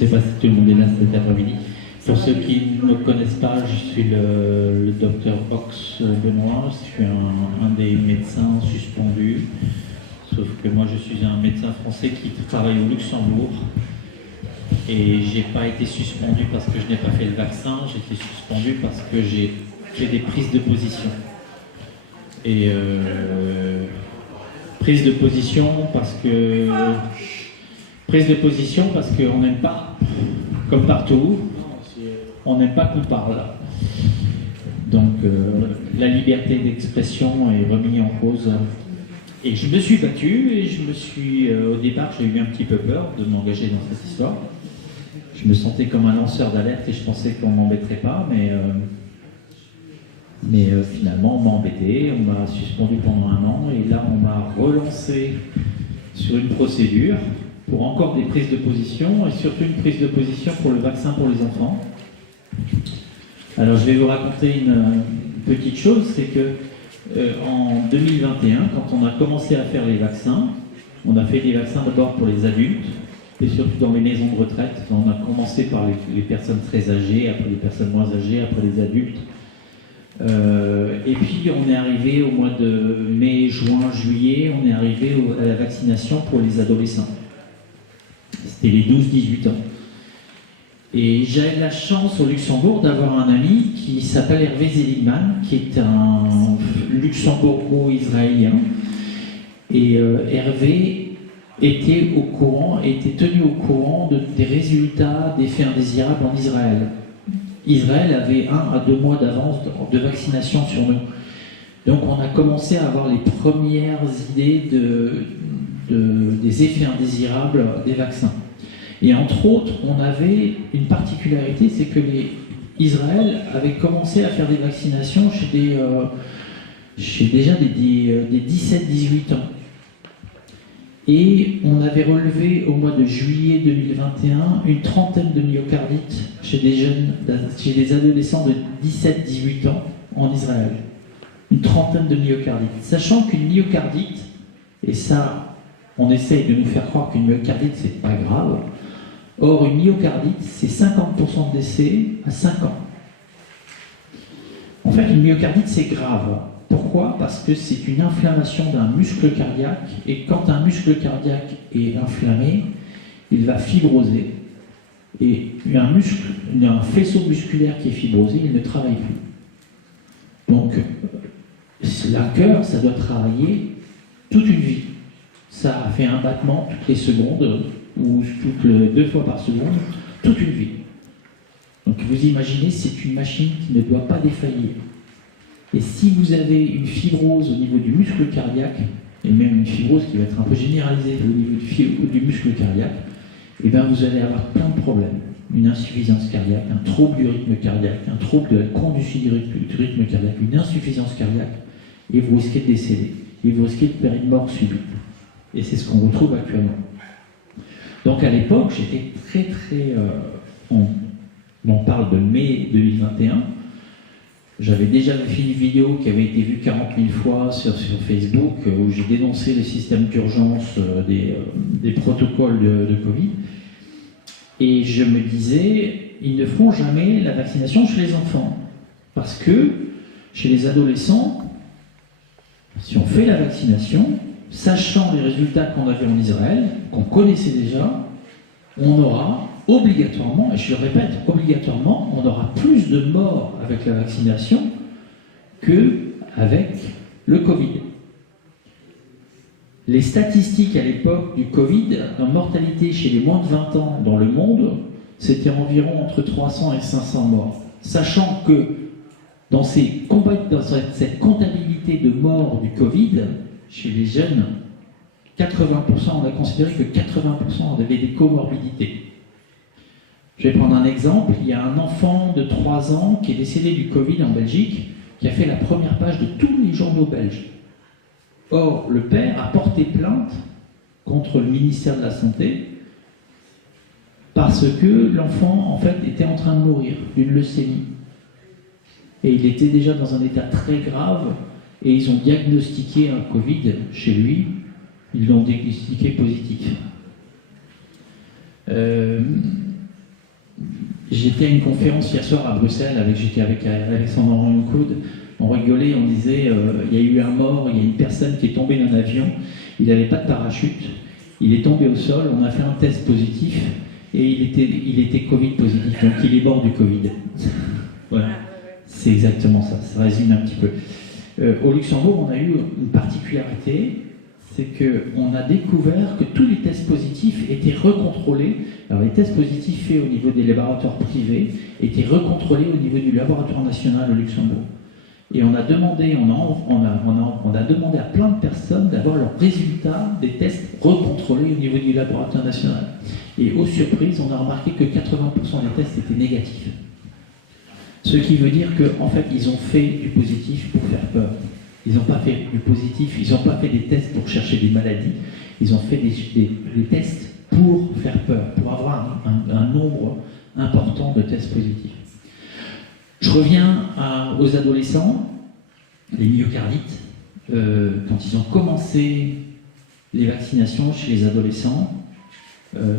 sais pas si tout le monde est là cet après-midi. Pour ceux qui ne me connaissent pas, je suis le docteur Ox Benoît, je suis un des médecins suspendus. Sauf que moi je suis un médecin français qui travaille au Luxembourg. Et j'ai pas été suspendu parce que je n'ai pas fait le vaccin, j'ai été suspendu parce que j'ai fait des prises de position. Et prise de position parce qu'on n'aime pas, comme partout, on n'aime pas qu'on parle. Donc la liberté d'expression est remise en cause. Et je me suis battu et au départ j'ai eu un petit peu peur de m'engager dans cette histoire. Je me sentais comme un lanceur d'alerte et je pensais qu'on m'embêterait pas, mais finalement on m'a embêté, on m'a suspendu pendant 1 an et là on m'a relancé sur une procédure pour encore des prises de position et surtout une prise de position pour le vaccin pour les enfants. Alors je vais vous raconter une petite chose, c'est que en 2021, quand on a commencé à faire les vaccins, on a fait des vaccins d'abord pour les adultes et surtout dans les maisons de retraite. On a commencé par les personnes très âgées, après les personnes moins âgées, après les adultes. Et puis on est arrivé au mois de mai, juin, juillet, on est arrivé à la vaccination pour les adolescents. C'était les 12-18 ans. Et j'avais la chance au Luxembourg d'avoir un ami qui s'appelle Hervé Seligman, qui est un luxembourgo-israélien. Et Hervé était tenu au courant des résultats des faits indésirables en Israël. Israël avait 1 à 2 mois d'avance de vaccination sur nous. Donc on a commencé à avoir les premières idées des effets indésirables des vaccins. Et entre autres, on avait une particularité, c'est que Israël avait commencé à faire des vaccinations chez déjà des 17-18 ans. Et on avait relevé au mois de juillet 2021 une trentaine de myocardites chez des adolescents de 17-18 ans en Israël. Une trentaine de myocardites. Sachant qu'une myocardite, et ça, on essaye de nous faire croire qu'une myocardite, c'est pas grave. Or, une myocardite, c'est 50% de décès à 5 ans. En fait, une myocardite, c'est grave. Pourquoi ? Parce que c'est une inflammation d'un muscle cardiaque, et quand un muscle cardiaque est inflammé, il va fibroser. Et un faisceau musculaire qui est fibrosé, il ne travaille plus. Donc, le cœur, ça doit travailler toute une vie. Ça fait un battement toutes les secondes, ou 2 fois par seconde, toute une vie. Donc vous imaginez, c'est une machine qui ne doit pas défaillir. Et si vous avez une fibrose au niveau du muscle cardiaque, et même une fibrose qui va être un peu généralisée au niveau du muscle cardiaque, et bien vous allez avoir plein de problèmes. Une insuffisance cardiaque, un trouble du rythme cardiaque, un trouble de la conduite du rythme cardiaque, une insuffisance cardiaque, et vous risquez de décéder. Et vous risquez de faire une mort subite. Et c'est ce qu'on retrouve actuellement. Donc à l'époque, j'étais très... on parle de mai 2021. J'avais déjà fait une vidéo qui avait été vue 40 000 fois sur Facebook où j'ai dénoncé les systèmes d'urgence des protocoles de Covid. Et je me disais, ils ne feront jamais la vaccination chez les enfants. Parce que chez les adolescents, si on fait la vaccination, sachant les résultats qu'on avait en Israël, qu'on connaissait déjà, on aura obligatoirement, et je le répète, obligatoirement, on aura plus de morts avec la vaccination qu'avec le Covid. Les statistiques à l'époque du Covid, en mortalité chez les moins de 20 ans dans le monde, c'était environ entre 300 et 500 morts. Sachant que dans cette comptabilité de morts du Covid, chez les jeunes, 80%, on a considéré que 80% avaient des comorbidités. Je vais prendre un exemple. Il y a un enfant de 3 ans qui est décédé du Covid en Belgique, qui a fait la première page de tous les journaux belges. Or, le père a porté plainte contre le ministère de la Santé parce que l'enfant, en fait, était en train de mourir d'une leucémie. Et il était déjà dans un état très grave, et ils ont diagnostiqué un Covid chez lui. Ils l'ont diagnostiqué positif. J'étais à une conférence hier soir à Bruxelles, j'étais avec Alexandre Henrion-Coude. On rigolait, on disait, il y a eu un mort, il y a une personne qui est tombée d'un avion, il n'avait pas de parachute, il est tombé au sol, on a fait un test positif, et il était Covid positif, donc il est mort du Covid. Voilà, c'est exactement ça, ça résume un petit peu. Au Luxembourg, on a eu une particularité, c'est qu'on a découvert que tous les tests positifs étaient recontrôlés. Alors les tests positifs faits au niveau des laboratoires privés étaient recontrôlés au niveau du laboratoire national au Luxembourg. Et on a demandé, on a demandé à plein de personnes d'avoir leurs résultats des tests recontrôlés au niveau du laboratoire national. Et aux surprises, on a remarqué que 80% des tests étaient négatifs. Ce qui veut dire qu'en fait, ils ont fait du positif pour faire peur. Ils n'ont pas fait du positif, ils n'ont pas fait des tests pour chercher des maladies, ils ont fait des tests pour faire peur, pour avoir un nombre important de tests positifs. Je reviens aux adolescents, les myocardites. Quand ils ont commencé les vaccinations chez les adolescents,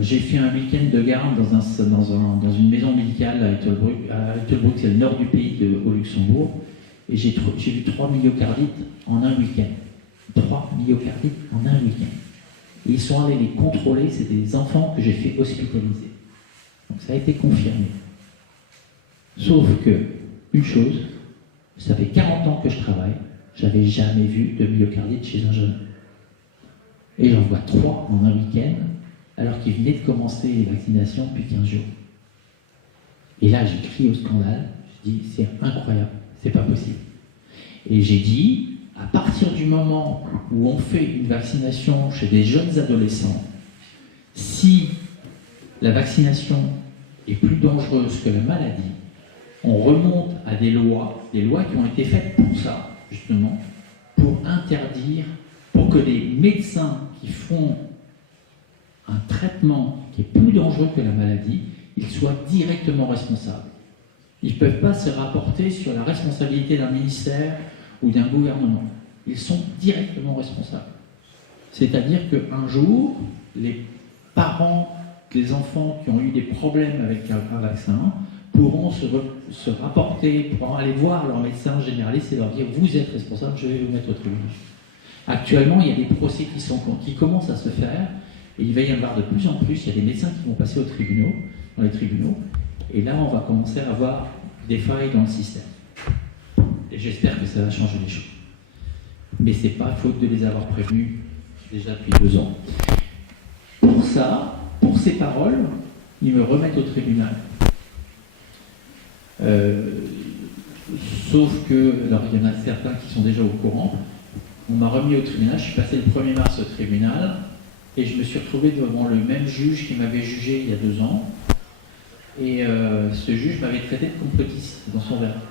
j'ai fait un week-end de garde dans une maison médicale à Ettelbruck, c'est le nord du pays au Luxembourg, et j'ai vu 3 myocardites en un week-end. 3 myocardites en un week-end. Et ils sont allés les contrôler, c'est des enfants que j'ai fait hospitaliser. Donc ça a été confirmé. Sauf que, une chose, ça fait 40 ans que je travaille, j'avais jamais vu de myocardite chez un jeune. Et j'en vois 3 en un week-end, alors qu'ils venaient de commencer les vaccinations depuis 15 jours. Et là, j'ai crié au scandale, je dis, c'est incroyable, c'est pas possible. Et j'ai dit, à partir du moment où on fait une vaccination chez des jeunes adolescents, si la vaccination est plus dangereuse que la maladie, on remonte à des lois qui ont été faites pour ça, justement, pour interdire, pour que les médecins qui font un traitement qui est plus dangereux que la maladie, ils soient directement responsables. Ils ne peuvent pas se rapporter sur la responsabilité d'un ministère ou d'un gouvernement. Ils sont directement responsables. C'est-à-dire qu'un jour, les parents des enfants qui ont eu des problèmes avec un vaccin pourront se rapporter, pourront aller voir leur médecin généraliste et leur dire « vous êtes responsable, je vais vous mettre au tribunal ». Actuellement, il y a des procès qui commencent à se faire, et il va y en avoir de plus en plus, il y a des médecins qui vont passer dans les tribunaux, et là, on va commencer à avoir des failles dans le système. Et j'espère que ça va changer les choses. Mais c'est pas faute de les avoir prévenus déjà depuis 2 ans. Pour ça, pour ces paroles, ils me remettent au tribunal. Sauf que, alors il y en a certains qui sont déjà au courant, on m'a remis au tribunal, je suis passé le 1er mars au tribunal, et je me suis retrouvé devant le même juge qui m'avait jugé il y a 2 ans, et ce juge m'avait traité de complotiste dans son verdict.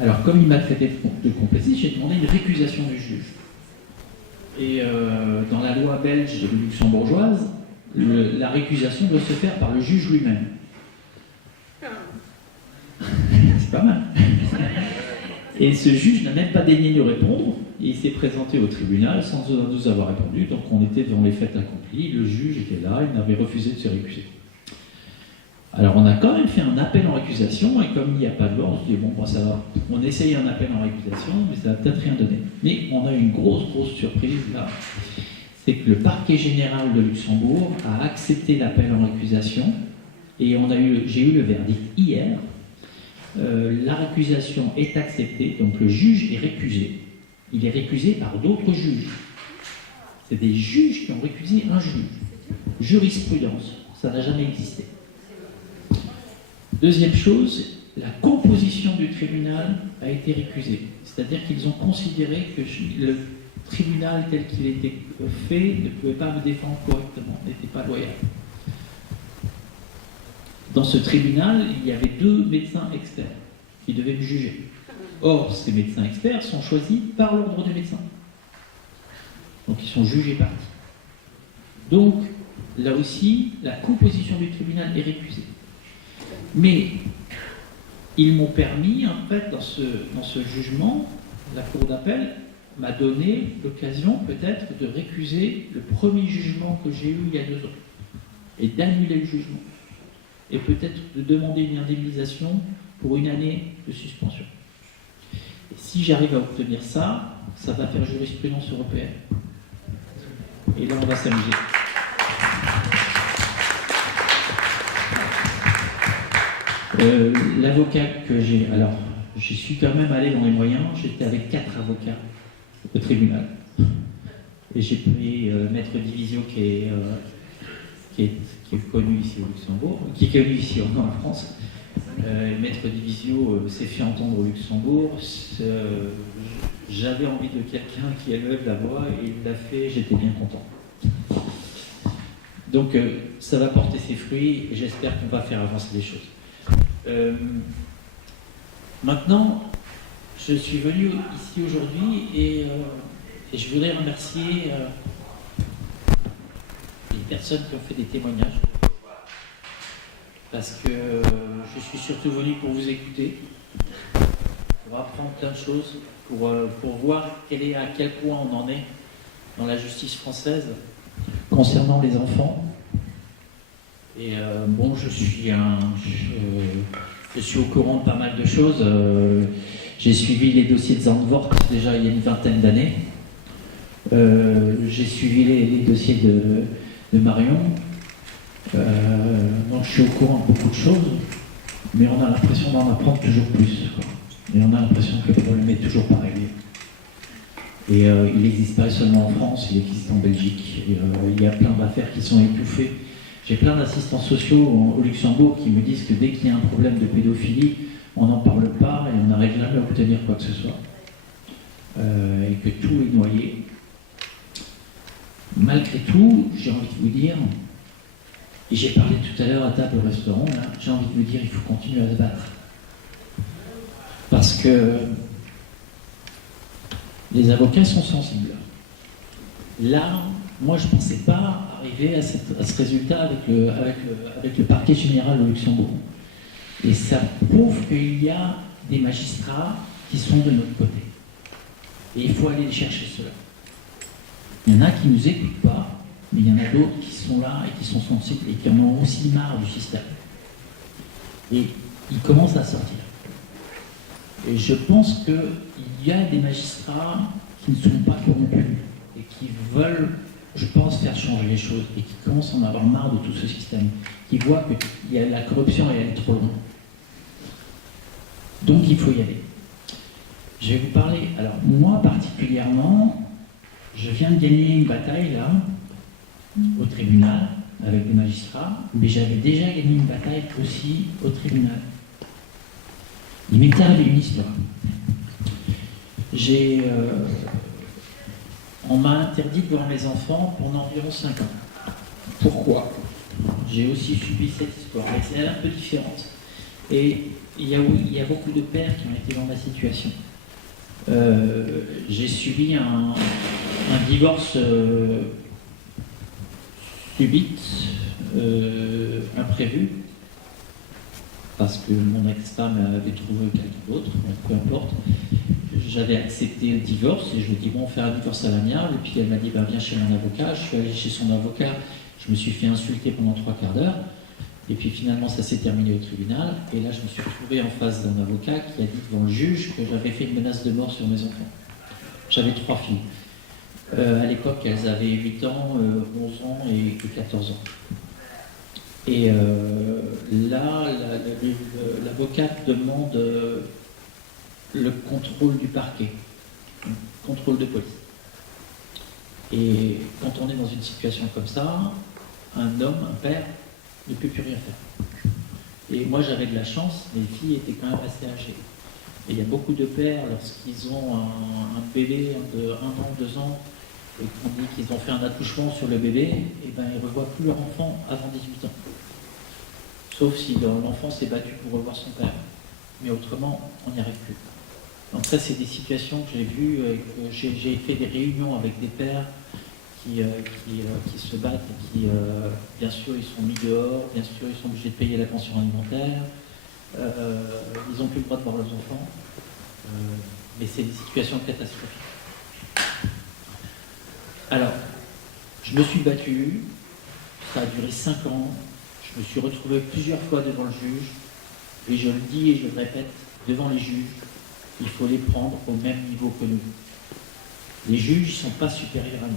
Alors comme il m'a traité de complotiste, j'ai demandé une récusation du juge. Et dans la loi belge et luxembourgeoise, la récusation doit se faire par le juge lui-même. C'est pas mal. Et ce juge n'a même pas daigné nous répondre. Il s'est présenté au tribunal sans nous avoir répondu. Donc on était devant les faits accomplis. Le juge était là, il avait refusé de se récuser. Alors on a quand même fait un appel en récusation, et comme il n'y a pas de loi, on se dit bon, ça va. On essaye un appel en récusation, mais ça va peut-être rien donner. Mais on a eu une grosse surprise là. C'est que le parquet général de Luxembourg a accepté l'appel en récusation, et j'ai eu le verdict hier. La récusation est acceptée, donc le juge est récusé. Il est récusé par d'autres juges. C'est des juges qui ont récusé un juge. Jurisprudence, ça n'a jamais existé. Deuxième chose, la composition du tribunal a été récusée. C'est-à-dire qu'ils ont considéré que le tribunal tel qu'il était fait ne pouvait pas me défendre correctement, n'était pas loyal. Dans ce tribunal, il y avait 2 médecins experts qui devaient me juger. Or, ces médecins experts sont choisis par l'ordre des médecins. Donc, ils sont jugés partis. Donc, là aussi, la composition du tribunal est récusée. Mais, ils m'ont permis, en fait, dans ce jugement, la cour d'appel m'a donné l'occasion, peut-être, de récuser le premier jugement que j'ai eu il y a 2 ans, et d'annuler le jugement. et peut-être de demander une indemnisation pour une année de suspension. Et si j'arrive à obtenir ça, ça va faire jurisprudence européenne. Et là, on va s'amuser. L'avocat que j'ai... Alors, j'y suis quand même allé dans les moyens. J'étais avec 4 avocats au tribunal. Et j'ai pris Maître Divisio qui est connu ici au Luxembourg, qui est connu ici en France. Maître Divisio s'est fait entendre au Luxembourg. J'avais envie de quelqu'un qui élève la voix et il l'a fait, j'étais bien content. Donc ça va porter ses fruits et j'espère qu'on va faire avancer les choses. Maintenant, je suis venu ici aujourd'hui et je voudrais remercier les personnes qui ont fait des témoignages. Parce que je suis surtout venu pour vous écouter, pour apprendre plein de choses, pour voir à quel point on en est dans la justice française concernant les enfants. Et bon, je suis au courant de pas mal de choses. J'ai suivi les dossiers de Zandvoort déjà il y a une vingtaine d'années. J'ai suivi les dossiers de Marion. Donc je suis au courant de beaucoup de choses, mais on a l'impression d'en apprendre toujours plus, quoi. Et on a l'impression que le problème est toujours pas réglé. Et il n'existe pas seulement en France, il existe en Belgique. Et, il y a plein d'affaires qui sont étouffées. J'ai plein d'assistants sociaux au Luxembourg qui me disent que dès qu'il y a un problème de pédophilie, on n'en parle pas et on n'arrive jamais à obtenir quoi que ce soit. Et que tout est noyé. Malgré tout, j'ai envie de vous dire, et j'ai parlé tout à l'heure à table au restaurant, là, j'ai envie de vous dire, il faut continuer à se battre. Parce que les avocats sont sensibles. Là, moi je ne pensais pas arriver à ce résultat avec le parquet général au Luxembourg. Et ça prouve qu'il y a des magistrats qui sont de notre côté. Et il faut aller les chercher ceux-là. Il y en a qui ne nous écoutent pas, mais il y en a d'autres qui sont là et qui sont sensibles et qui en ont aussi marre du système. Et ils commencent à sortir. Et je pense qu'il y a des magistrats qui ne sont pas corrompus et qui veulent, je pense, faire changer les choses et qui commencent à en avoir marre de tout ce système, qui voient que la corruption elle est trop longue. Donc il faut y aller. Je vais vous parler, alors moi particulièrement, je viens de gagner une bataille là, au tribunal, avec des magistrats, mais j'avais déjà gagné une bataille aussi au tribunal. Il m'est arrivé une histoire. On m'a interdit de voir mes enfants pendant environ 5 ans. Pourquoi? J'ai aussi subi cette histoire, mais c'est un peu différente. Et il y a beaucoup de pères qui ont été dans ma situation. J'ai subi un divorce subite, imprévu, parce que mon ex-femme avait trouvé quelqu'un d'autre, peu importe. J'avais accepté le divorce et je lui ai dit bon, on va faire un divorce à l'amiable. Et puis elle m'a dit ben, viens chez mon avocat. Je suis allé chez son avocat, je me suis fait insulter pendant 3/4 d'heure. Et puis finalement ça s'est terminé au tribunal. Et là je me suis retrouvé en face d'un avocat qui a dit devant le juge que j'avais fait une menace de mort sur mes enfants. J'avais 3 filles. À l'époque elles avaient 8 ans, 11 ans et 14 ans. Et là, l'avocate demande le contrôle du parquet, le contrôle de police. Et quand on est dans une situation comme ça, un homme, un père, ne peut plus rien faire. Et moi j'avais de la chance, mes filles étaient quand même assez âgées. Et il y a beaucoup de pères, lorsqu'ils ont un bébé de 1 an, 2 ans, et qu'on dit qu'ils ont fait un accouchement sur le bébé, et ben ils ne revoient plus leur enfant avant 18 ans. Sauf si l'enfant s'est battu pour revoir son père. Mais autrement, on n'y arrive plus. Donc ça, c'est des situations que j'ai vues, que j'ai fait des réunions avec des pères qui se battent et qui, bien sûr, ils sont mis dehors, bien sûr, ils sont obligés de payer la pension alimentaire, ils n'ont plus le droit de voir leurs enfants, mais c'est des situations catastrophiques. Alors, je me suis battu, ça a duré 5 ans, je Je me suis retrouvé plusieurs fois devant le juge, et je le dis et je le répète, devant les juges, il faut les prendre au même niveau que nous. Les juges ne sont pas supérieurs à nous.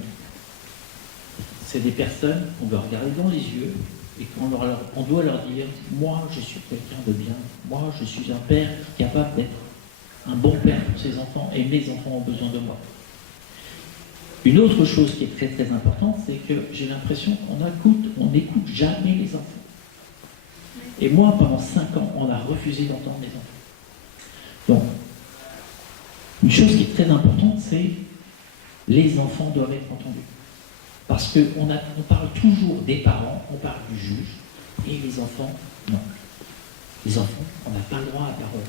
C'est des personnes qu'on doit regarder dans les yeux et qu'on doit leur dire « Moi, je suis quelqu'un de bien. Moi, je suis un père qui est capable d'être un bon père pour ses enfants et mes enfants ont besoin de moi. » Une autre chose qui est très très importante, c'est que j'ai l'impression qu'on n'écoute jamais les enfants. Et moi, pendant 5 ans, on a refusé d'entendre les enfants. Donc, une chose qui est très importante, c'est les enfants doivent être entendus. Parce qu'on parle toujours des parents, on parle du juge, et les enfants, non. Les enfants, on n'a pas le droit à la parole.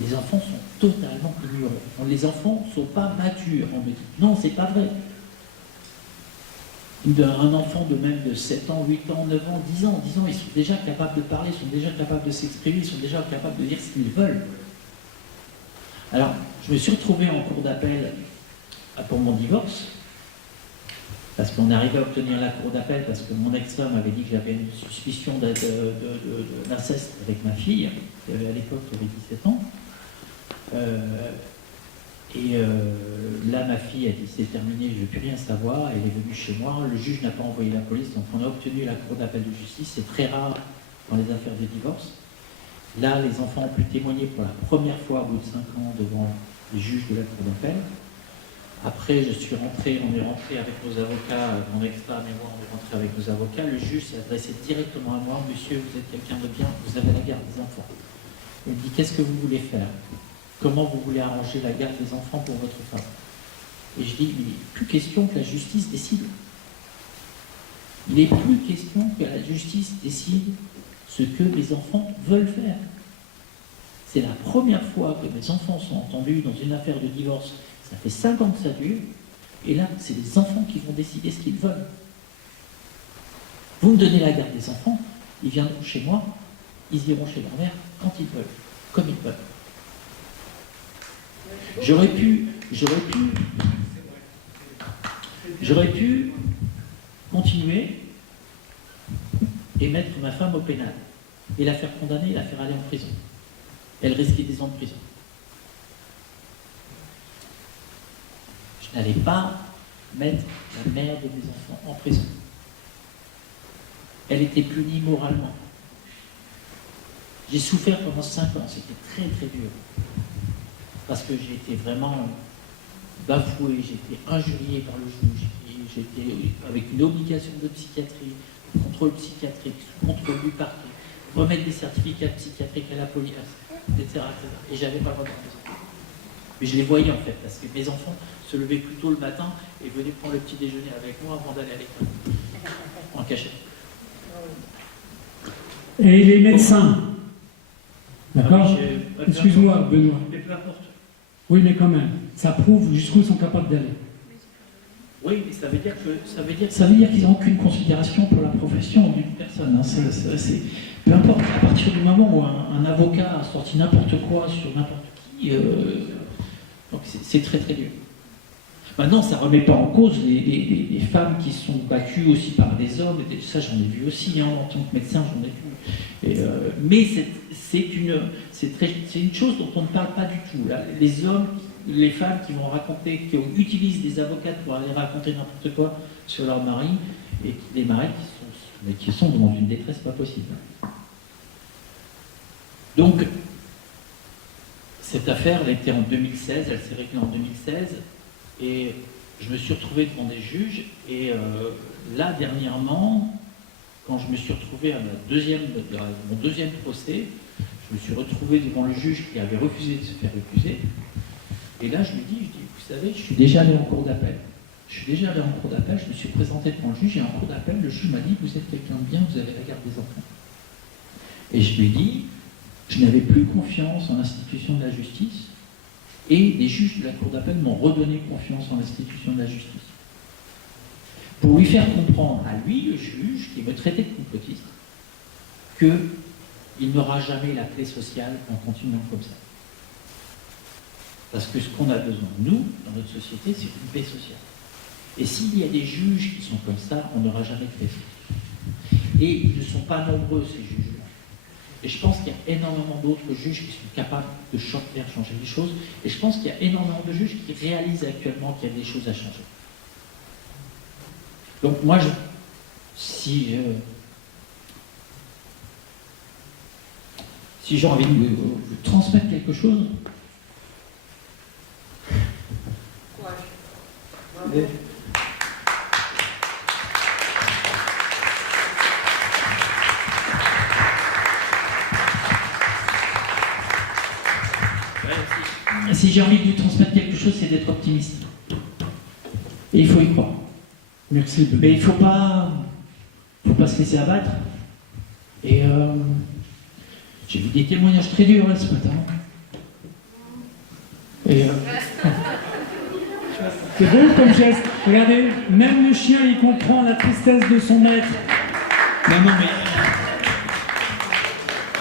Les enfants sont totalement ignorés. Les enfants ne sont pas matures, on me dit. Non, c'est pas vrai. Un enfant de même de 7 ans, 8 ans, 9 ans, 10 ans, ils sont déjà capables de parler, ils sont déjà capables de s'exprimer, ils sont déjà capables de dire ce qu'ils veulent. Alors, je me suis retrouvé en cour d'appel pour mon divorce, parce qu'on arrivait à obtenir la cour d'appel, parce que mon ex-femme avait dit que j'avais une suspicion d'inceste avec ma fille, qui avait à l'époque 17 ans. Là, ma fille a dit c'est terminé, je ne veux plus rien savoir. Elle est venue chez moi, le juge n'a pas envoyé la police, donc on a obtenu la cour d'appel de justice. C'est très rare dans les affaires de divorce. Là, les enfants ont pu témoigner pour la première fois au bout de 5 ans devant les juges de la cour d'appel. Après, on est rentré avec nos avocats, mon ex-femme et moi, on est rentré avec nos avocats. Le juge s'est adressé directement à moi. Monsieur, vous êtes quelqu'un de bien, vous avez la garde des enfants. Il me dit, qu'est-ce que vous voulez faire? Comment vous voulez arranger la garde des enfants pour votre femme? Et je dis, il n'est plus question que la justice décide. Il n'est plus question que la justice décide ce que les enfants veulent faire. C'est la première fois que mes enfants sont entendus dans une affaire de divorce. Ça fait 5 ans que ça dure, et là, c'est les enfants qui vont décider ce qu'ils veulent. Vous me donnez la garde des enfants, ils viendront chez moi, ils iront chez leur mère quand ils veulent, comme ils veulent. J'aurais pu continuer et mettre ma femme au pénal, et la faire condamner et la faire aller en prison. Elle risquait 10 ans de prison. Je n'allais pas mettre la mère de mes enfants en prison. Elle était punie moralement. J'ai souffert pendant 5 ans, c'était très très dur. Parce que j'ai été vraiment bafoué, j'ai été injurié par le juge, j'étais avec une obligation de psychiatrie, contrôle psychiatrique, contrôle du parquet, remettre des certificats psychiatriques à la police, etc. Et j'avais pas le droit de prison. Mais je les voyais en fait, parce que mes enfants se levaient plus tôt le matin et venaient prendre le petit déjeuner avec moi avant d'aller à l'école, en cachette. Et les médecins, d'accord? Excuse-moi, Benoît. Mais peu importe. Oui, mais quand même, ça prouve jusqu'où ils sont capables d'aller. Oui, mais ça veut dire qu'ils n'ont aucune considération pour la profession d'une personne. Hein. Peu importe, à partir du moment où un avocat a sorti n'importe quoi sur n'importe qui, donc c'est très très dur. Maintenant, ça ne remet pas en cause les femmes qui sont battues aussi par des hommes, et ça j'en ai vu aussi, hein, en tant que médecin j'en ai vu. Mais c'est une chose dont on ne parle pas du tout. Là. Les hommes, les femmes qui utilisent des avocats pour aller raconter n'importe quoi sur leur mari, et des maris qui sont dans une détresse pas possible. Donc, cette affaire, elle était en 2016, elle s'est réglée en 2016, et je me suis retrouvé devant des juges, et là, dernièrement, quand je me suis retrouvé à mon deuxième procès, je me suis retrouvé devant le juge qui avait refusé de se faire accuser, et là, je lui dis, vous savez, je suis déjà allé en cour d'appel. Je me suis présenté devant le juge, et en cour d'appel, le juge m'a dit, vous êtes quelqu'un de bien, vous avez la garde des enfants. Et je lui dis, je n'avais plus confiance en l'institution de la justice, et les juges de la cour d'appel m'ont redonné confiance en l'institution de la justice. Pour lui faire comprendre à lui, le juge, qui me traitait de complotiste, qu'il n'aura jamais la paix sociale en continuant comme ça. Parce que ce qu'on a besoin, nous, dans notre société, c'est une paix sociale. Et s'il y a des juges qui sont comme ça, on n'aura jamais de paix sociale. Et ils ne sont pas nombreux, ces juges-là. Et je pense qu'il y a énormément d'autres juges qui sont capables de faire changer les choses. Et je pense qu'il y a énormément de juges qui réalisent actuellement qu'il y a des choses à changer. Donc moi, si j'ai envie de vous transmettre quelque chose, si j'ai envie de vous transmettre quelque chose, c'est d'être optimiste. Et il faut y croire. Merci. Mais il ne faut pas se laisser abattre. Et j'ai vu des témoignages très durs là ce matin. Et c'est beau comme geste. Regardez, même le chien, il comprend la tristesse de son maître. non, mais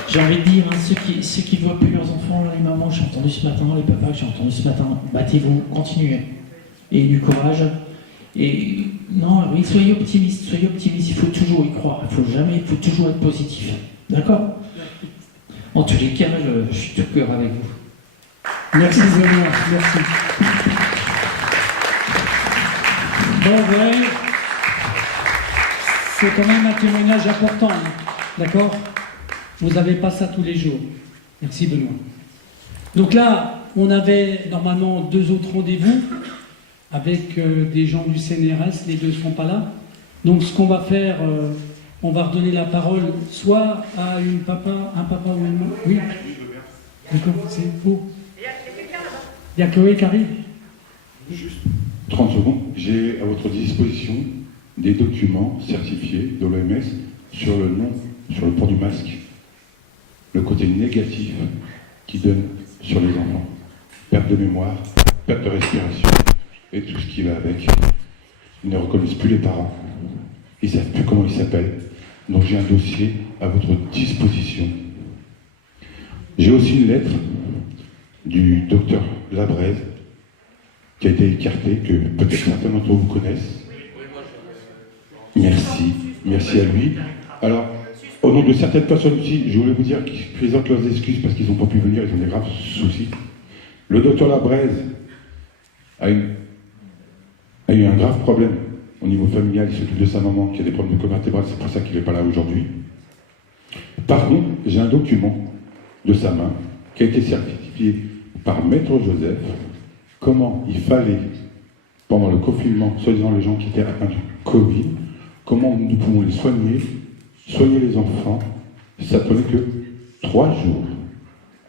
j'ai envie de dire, hein, ceux qui ne voient plus leurs enfants, là, les mamans que j'ai entendu ce matin, les papas que j'ai entendu ce matin, battez-vous, continuez. Et du courage. Et non, oui, soyez optimistes, il faut toujours y croire, il faut toujours être positif. D'accord? En tous les cas, je suis tout cœur avec vous. Merci Benoît, merci. Bon, vous voyez, c'est quand même un témoignage important, hein, d'accord? Vous n'avez pas ça tous les jours. Merci Benoît. Donc là, on avait normalement 2 autres rendez-vous avec des gens du CNRS, les 2 ne seront pas là. Donc ce qu'on va faire, on va redonner la parole soit à un papa ou une maman. Oui. D'accord, c'est beau. Il y a Chloé qui arrive. Juste 30 secondes. J'ai à votre disposition des documents certifiés de l'OMS sur le nom, sur le port du masque, le côté négatif qu'il donne sur les enfants. Perte de mémoire, perte de respiration et tout ce qui va avec. Ils ne reconnaissent plus les parents. Ils ne savent plus comment ils s'appellent. Donc j'ai un dossier à votre disposition. J'ai aussi une lettre du docteur Labraise qui a été écartée, que peut-être certains d'entre vous connaissent. Merci à lui. Alors, au nom de certaines personnes aussi, je voulais vous dire qu'ils présentent leurs excuses parce qu'ils n'ont pas pu venir, ils ont des graves soucis. Le docteur Labraise a eu un grave problème au niveau familial, il s'occupe de sa maman qui a des problèmes de colonne vertébrale, c'est pour ça qu'il n'est pas là aujourd'hui. Par contre, j'ai un document de sa main qui a été certifié par Maître Joseph, comment il fallait, pendant le confinement, soi-disant les gens qui étaient atteints du Covid, comment nous pouvons les soigner les enfants, ça prenait que 3 jours.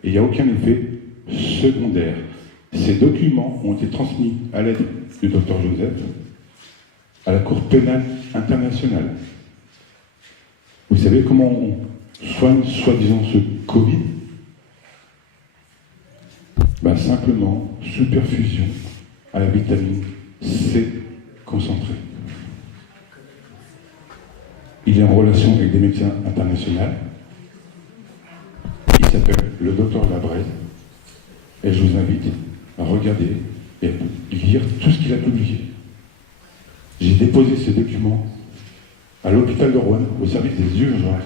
Et il n'y a aucun effet secondaire. Ces documents ont été transmis à l'aide du docteur Joseph à la Cour pénale internationale. Vous savez comment on soigne soi-disant ce Covid? Simplement sous perfusion à la vitamine C concentrée. Il est en relation avec des médecins internationaux. Il s'appelle le docteur Labraise. Et je vous invite à regarder et à lire tout ce qu'il a publié. J'ai déposé ces documents à l'hôpital de Rouen, au service des urgences.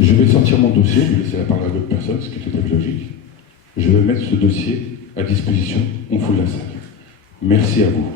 Je vais sortir mon dossier, je vais laisser la parole à d'autres personnes, ce qui est tout à fait logique. Je vais mettre ce dossier à disposition, on fout la salle. Merci à vous.